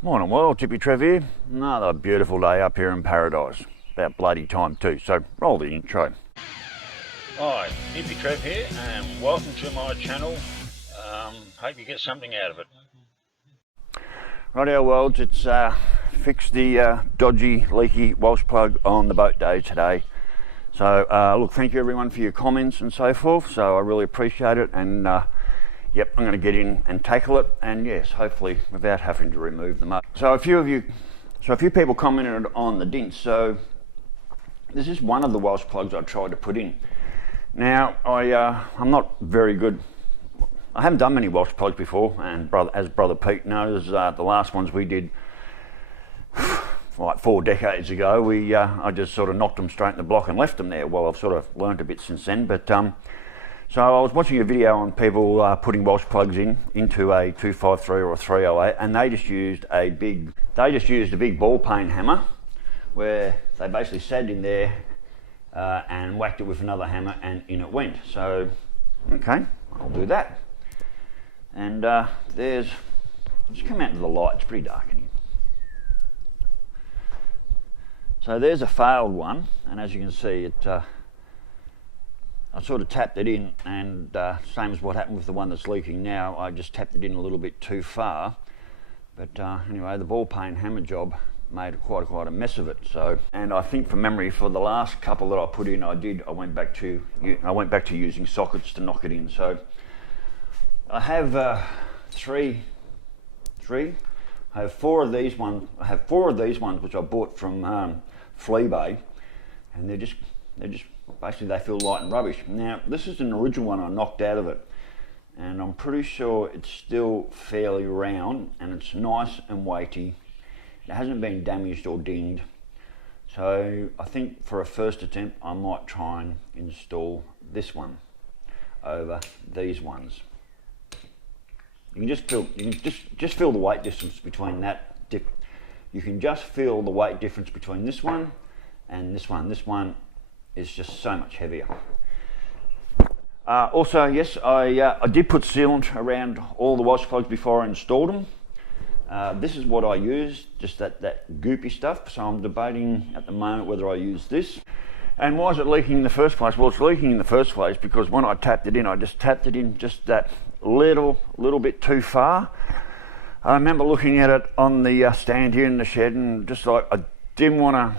Morning world, Hippy Trev here. Another beautiful day up here in paradise. About bloody time too, so roll the intro. Hi, Hippy Trev here and welcome to my channel. Hope you get something out of it. Rightio worlds, it's fixed the dodgy, leaky Welsh plug on the boat day today. So look, thank you everyone for your comments and so forth, so I really appreciate it. And yep, I'm going to get in and tackle it, and yes, hopefully without having to remove them up. So a few people commented on the dint. So this is one of the Welsh plugs I tried to put in. Now I'm not very good. I haven't done many Welsh plugs before, and as brother Pete knows, the last ones we did like 4 decades ago. I just sort of knocked them straight in the block and left them there. Well, I've sort of learned a bit since then, but so I was watching a video on people putting Welsh plugs into a 253 or a 308, and they just used a big ball peen hammer, where they basically sat in there and whacked it with another hammer, and in it went. So okay, I'll do that. And I'll just come out into the light. It's pretty dark in here. So there's a failed one, and as you can see, I sort of tapped it in, and same as what happened with the one that's leaking now, I just tapped it in a little bit too far. But anyway, the ball peen hammer job made quite a mess of it. So, and I think from memory, for the last couple that I put in, I went back to using sockets to knock it in. So I have three. I have four of these ones. I have 4 of these ones which I bought from Fleabay, and they're just basically, they feel light and rubbish. Now this is an original one I knocked out of it, and I'm pretty sure it's still fairly round, and it's nice and weighty. It hasn't been damaged or dinged. So I think for a first attempt I might try and install this one over these ones. You can just feel the weight distance between that. You can just feel the weight difference between this one and this one. This one is just so much heavier. Also, yes, I did put sealant around all the Welsh plugs before I installed them. This is what I used, just that goopy stuff. So I'm debating at the moment whether I use this. And why is it leaking in the first place? Well, it's leaking in the first place because when I tapped it in, I just tapped it in just that little bit too far. I remember looking at it on the stand here in the shed, and just like, I didn't want to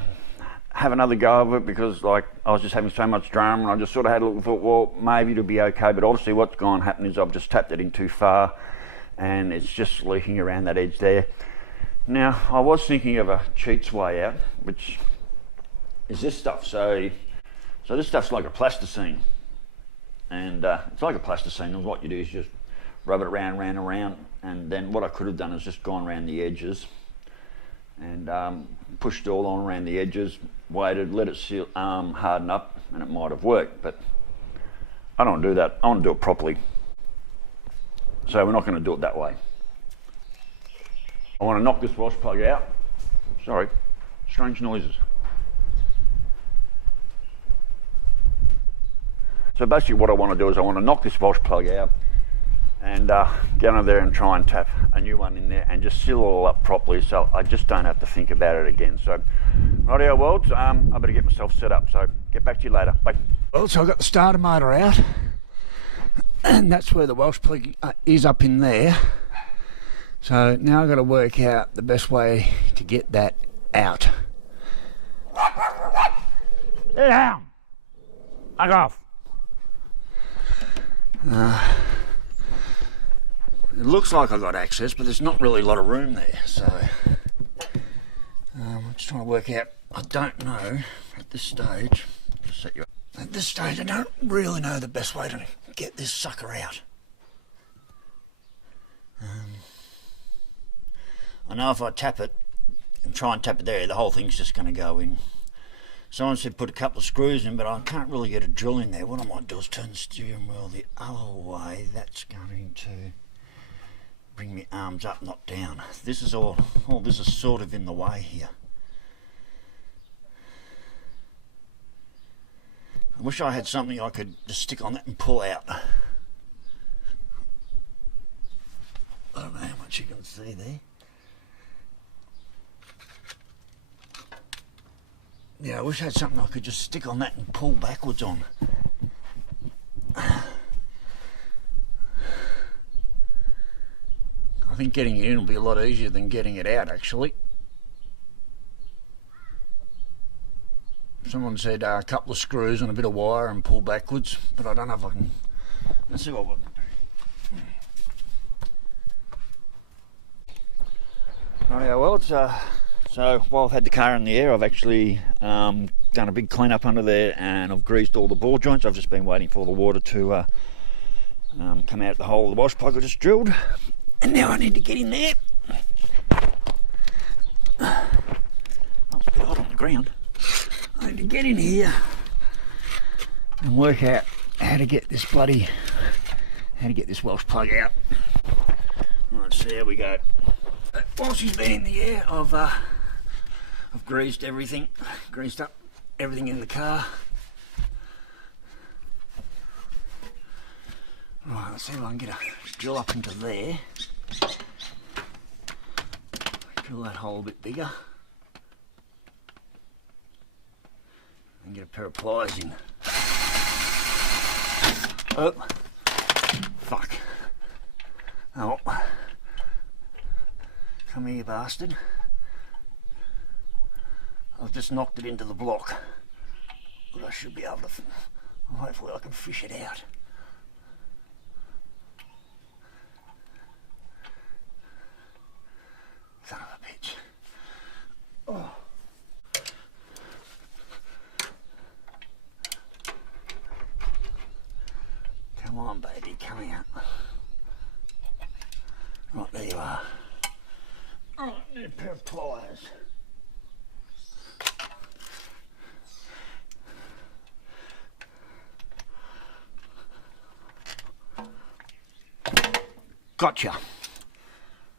have another go of it because like I was just having so much drama, and I just sort of had a look and thought, well, maybe it'll be okay. But obviously what's going to happen is I've just tapped it in too far, and it's just leaking around that edge there. Now I was thinking of a cheats way out, which is this stuff. So this stuff's like a plasticine, and it's like a plasticine, and what you do is just rub it around, and then what I could have done is just gone around the edges and pushed it all on around the edges, waited, let it seal, harden up, and it might have worked. But I don't want to do that. I want to do it properly. So we're not going to do it that way. I want to knock this Welsh plug out. Sorry, strange noises. So basically what I want to do is I want to knock this Welsh plug out and get over there and try and tap a new one in there and just seal it all up properly, so I just don't have to think about it again. So rightio worlds, I better get myself set up, so get back to you later. Bye. Well, so I've got the starter motor out, and that's where the Welsh plug is, up in there. So now I've got to work out the best way to get that out. Sit down. Fuck off. It looks like I've got access, but there's not really a lot of room there. So I'm just trying to work out. I don't know at this stage. Just set you up. At this stage, I don't really know the best way to get this sucker out. I know if I tap it and try and tap it there, the whole thing's just going to go in. Someone said put a couple of screws in, but I can't really get a drill in there. What I might do is turn the steering wheel the other way. That's going to bring my arms up, not down. This is all this is sort of in the way here. I wish I had something I could just stick on that and pull out. I don't know how much you can see there. Yeah, I wish I had something I could just stick on that and pull backwards on. I think getting it in will be a lot easier than getting it out, actually. Someone said a couple of screws and a bit of wire and pull backwards, but I don't know if I can. Let's see what we can do. Oh yeah, well, it's so while I've had the car in the air, I've actually done a big clean up under there, and I've greased all the ball joints. I've just been waiting for the water to come out the hole of the wash plug I just drilled, and now I need to get in there. Oh, it's a bit hot on the ground. I need to get in here and work out how to get this Welsh plug out. Right, so there we go. While she's been in the air, I've greased everything, greased up everything in the car. Right, let's see if I can get a drill up into there. Drill that hole a bit bigger. And get a pair of pliers in. Oh, fuck. Oh, come here, you bastard. I've just knocked it into the block. But I should be able to, hopefully I can fish it out. Son of a bitch. Oh. Come on, baby, come out. Right, there you are. Right, need a pair of pliers. Gotcha.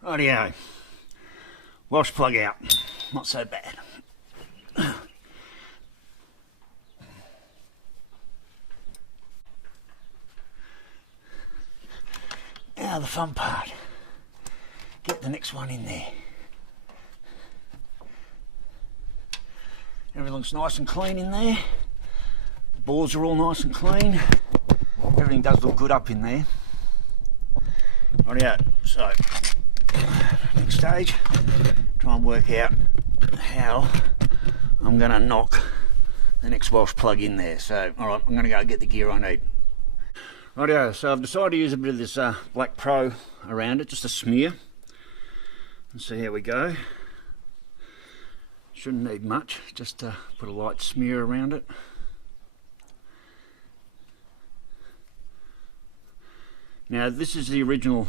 Rightio. Welsh plug out. Not so bad. Now the fun part. Get the next one in there. Everything's nice and clean in there. The boards are all nice and clean. Everything does look good up in there. Rightio, so next stage, try and work out how I'm going to knock the next Welsh plug in there. So, alright, I'm going to go get the gear I need. Rightio, so I've decided to use a bit of this Black Pro around it, just a smear. And see how we go. Shouldn't need much, just put a light smear around it. Now this is the original,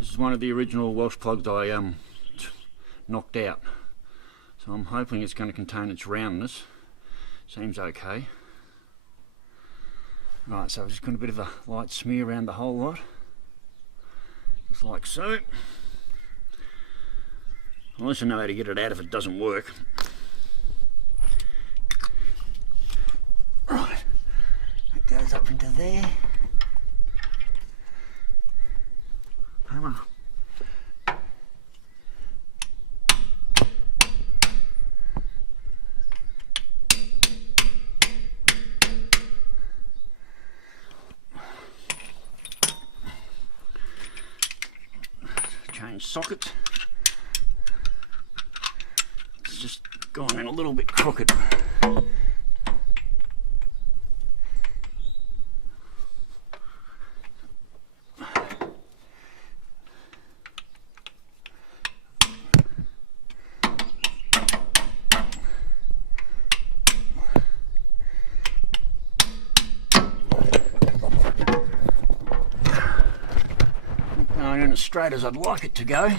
this is one of the original Welsh plugs I knocked out. So I'm hoping it's going to contain its roundness. Seems okay. Right, so I've just got a bit of a light smear around the whole lot. Just like so. I'll also know how to get it out if it doesn't work. Right, that goes up into there. Come on. Change sockets. It's just gone in a little bit crooked. Going in as straight as I'd like it to go.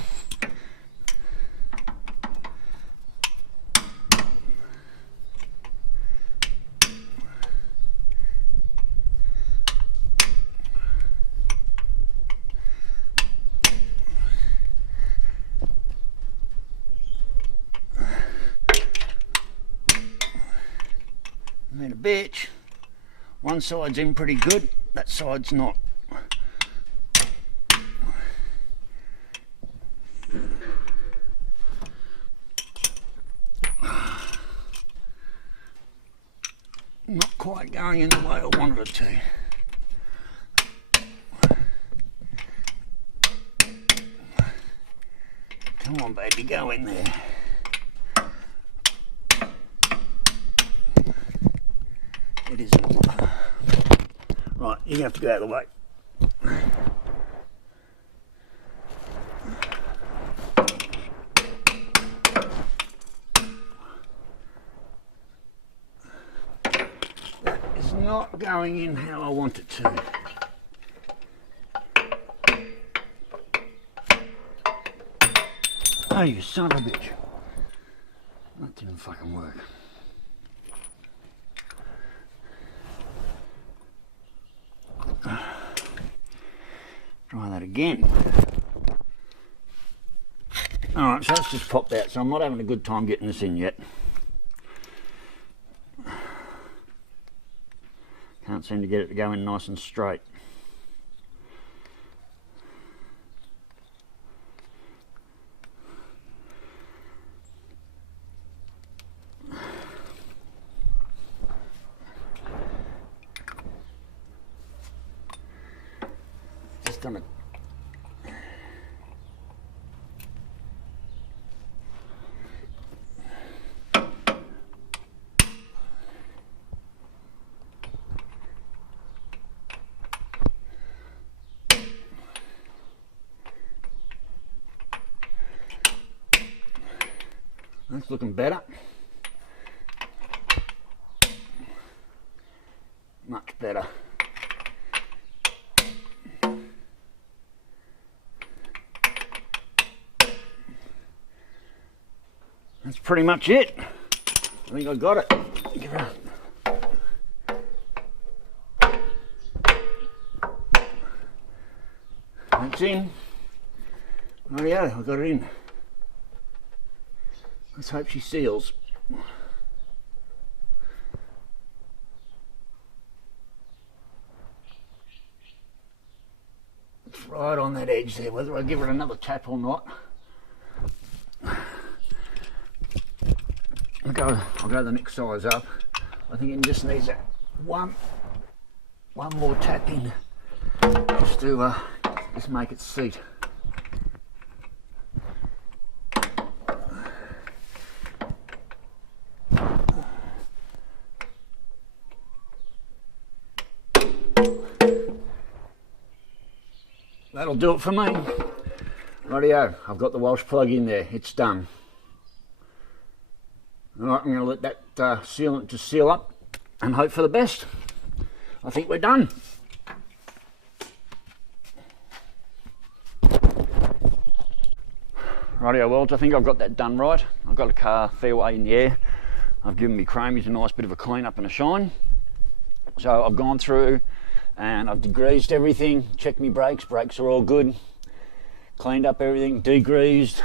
A bitch. One side's in pretty good, that side's not. Not quite going in the way I wanted it to. Come on, baby, go in there. It isn't. Right, you're going to have to go out of the way. That is not going in how I want it to. Oh, you son of a bitch. That didn't fucking work. Try that again. Alright, so it's just popped out, so I'm not having a good time getting this in yet. Can't seem to get it to go in nice and straight. Just done it. That's looking better. Much better. That's pretty much it. I think I got it. Give it up. That's in. Rightio, I got it in. Let's hope she seals. It's right on that edge there, whether I give it another tap or not. I'll go the next size up. I think it just needs that one more tap in just to just make it seat. That'll do it for me. Rightio, I've got the Welsh plug in there, it's done. Alright, I'm going to let that sealant just seal up and hope for the best. I think we're done. Rightio Welsh, I think I've got that done right. I've got a car fairway in the air. I've given me chromies a nice bit of a clean up and a shine. So I've gone through and I've degreased everything, checked my brakes are all good, cleaned up everything, degreased,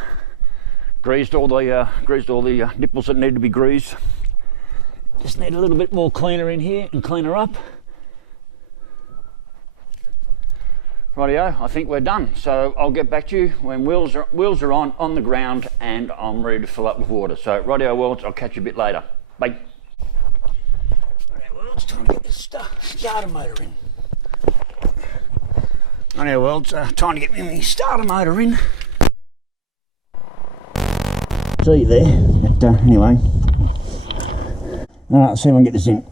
greased all the nipples that need to be greased. Just need a little bit more cleaner in here and cleaner up. Rightio, I think we're done. So I'll get back to you when wheels are on the ground and I'm ready to fill up with water. So rightio Welsh, I'll catch you a bit later. Bye. Rightio Welsh, time to get this starter motor in. Rightio Welsh, time to get my starter motor in. See you there, but anyway. Alright, let's see if I can get this in.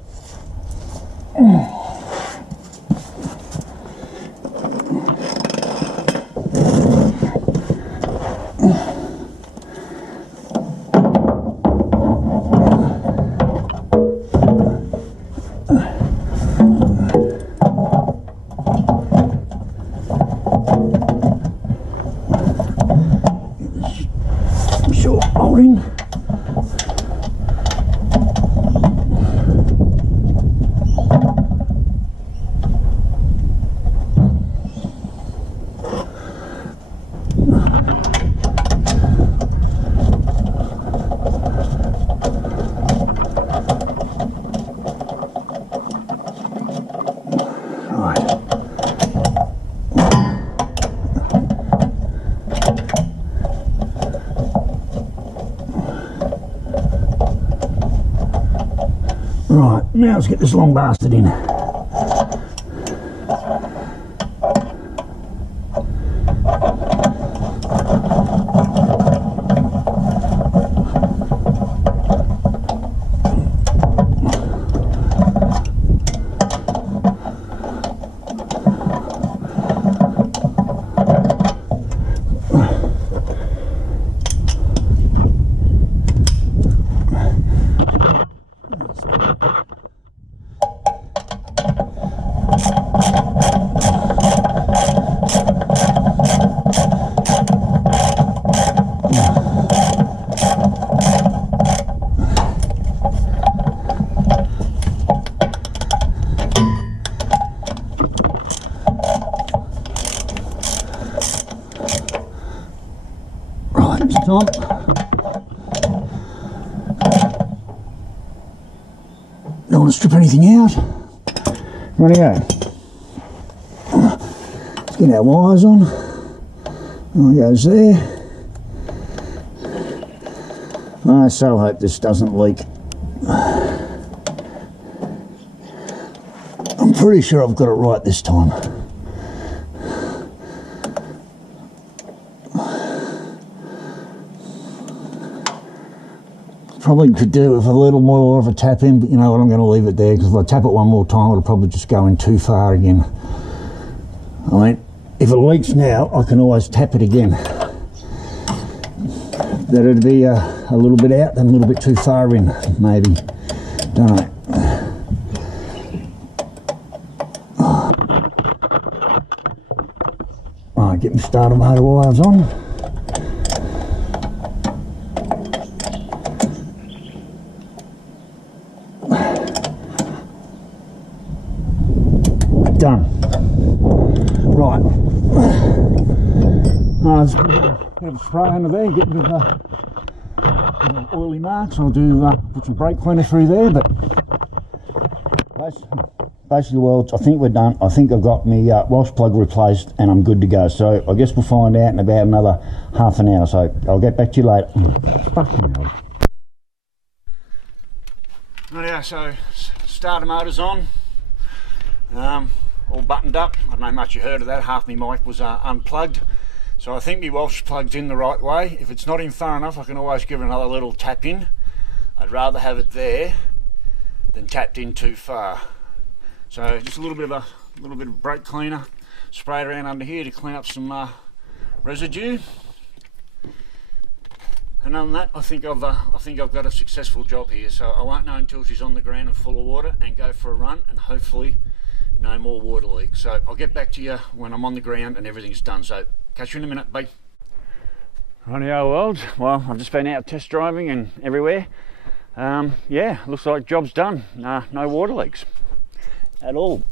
Short holding. Right, now let's get this long bastard in. On. Don't want to strip anything out. Rightio. Let's get our wires on. There goes there. I so hope this doesn't leak. I'm pretty sure I've got it right this time. Probably could do with a little more of a tap in, but you know what, I'm going to leave it there because if I tap it one more time it'll probably just go in too far again. I mean, if it leaks now I can always tap it again. That it'd be a little bit out and a little bit too far in, maybe. Don't know. Right, get my starter motor wires on. Done. Right. Just put a bit of a spray under there, get rid of the oily marks. I'll do put some brake cleaner through there, but basically, well, I think we're done. I think I've got my Welsh plug replaced and I'm good to go. So I guess we'll find out in about another half an hour. So I'll get back to you later. Fucking hell. Yeah, so starter motor's on. All buttoned up. I don't know much you heard of that. Half my mic was unplugged. So I think my Welsh plug's in the right way. If it's not in far enough, I can always give it another little tap in. I'd rather have it there than tapped in too far. So just a little bit of brake cleaner, spray it around under here to clean up some residue. And other than that, I think I've got a successful job here. So I won't know until she's on the ground and full of water, and go for a run, and hopefully no more water leaks. So I'll get back to you when I'm on the ground and everything's done. So catch you in a minute, bye. Rightio world. Well, I've just been out test driving and everywhere. Yeah, looks like job's done. No water leaks at all.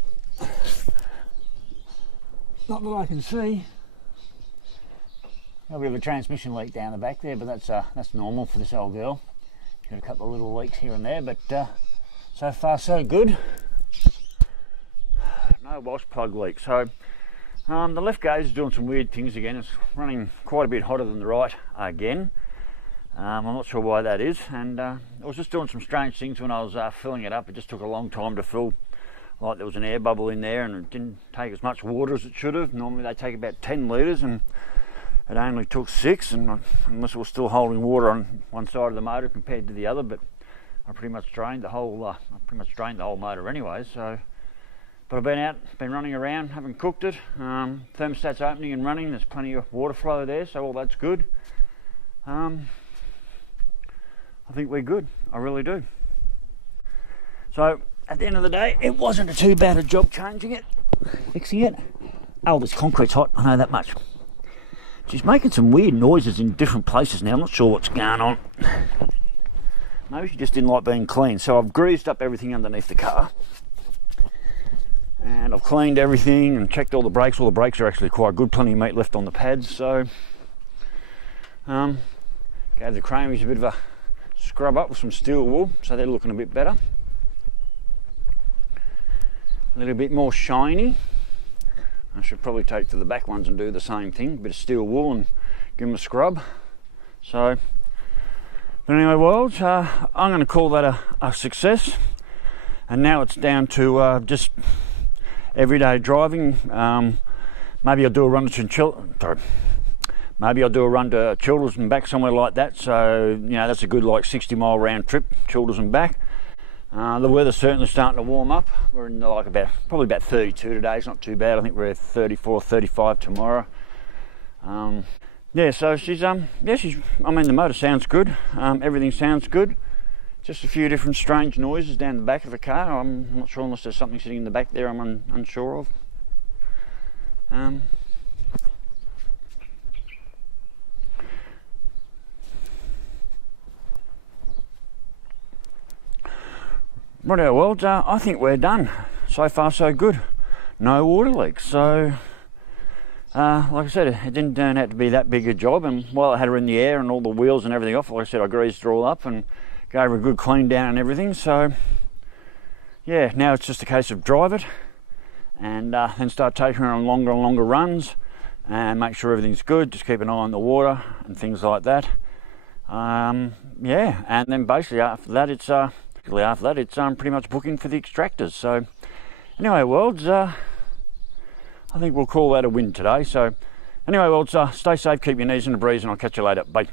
Not that I can see. A bit of a transmission leak down the back there, but that's normal for this old girl. Got a couple of little leaks here and there, but so far so good. No Welsh plug leak. So the left gauge is doing some weird things again. It's running quite a bit hotter than the right again. I'm not sure why that is, and I was just doing some strange things when I was filling it up. It just took a long time to fill. Like there was an air bubble in there and it didn't take as much water as it should have. Normally they take about 10 litres and it only took 6, and unless it was still holding water on one side of the motor compared to the other, but I pretty much drained the whole motor anyway. So, but I've been running around, haven't cooked it. Thermostat's opening and running. There's plenty of water flow there, so all that's good. I think we're good. I really do. So at the end of the day, it wasn't too bad a job changing it, fixing it. Oh, this concrete's hot. I know that much. She's making some weird noises in different places now. I'm not sure what's going on. Maybe she just didn't like being clean. So I've greased up everything underneath the car. And I've cleaned everything and checked all the brakes. All the brakes are actually quite good. Plenty of meat left on the pads. So gave the chromies a bit of a scrub up with some steel wool. So they're looking a bit better. A little bit more shiny. I should probably take to the back ones and do the same thing, a bit of steel wool and give them a scrub. So, but anyway, world, I'm going to call that a success. and now it's down to just everyday driving. Maybe I'll do a run to Maybe I'll do a run to Childers and back, somewhere like that. So, you know, that's a good like 60-mile round trip, Childers and back. The weather's certainly starting to warm up. We're in like probably about 32 today. It's not too bad. I think we're 34, 35 tomorrow. Yeah, so she's I mean, the motor sounds good. Everything sounds good. Just a few different strange noises down the back of the car. I'm not sure unless there's something sitting in the back there I'm unsure of. Righto, well, I think we're done. So far, so good. No water leaks. So, like I said, it didn't turn out to be that big a job. And while I had her in the air and all the wheels and everything off, like I said, I greased her all up and gave her a good clean down and everything. So, yeah, now it's just a case of drive it and then start taking her on longer and longer runs and make sure everything's good. Just keep an eye on the water and things like that. Yeah, and then basically after that, it's pretty much booking for the extractors. So anyway, worlds, I think we'll call that a win today. So anyway, worlds, stay safe, keep your knees in the breeze, and I'll catch you later. Bye.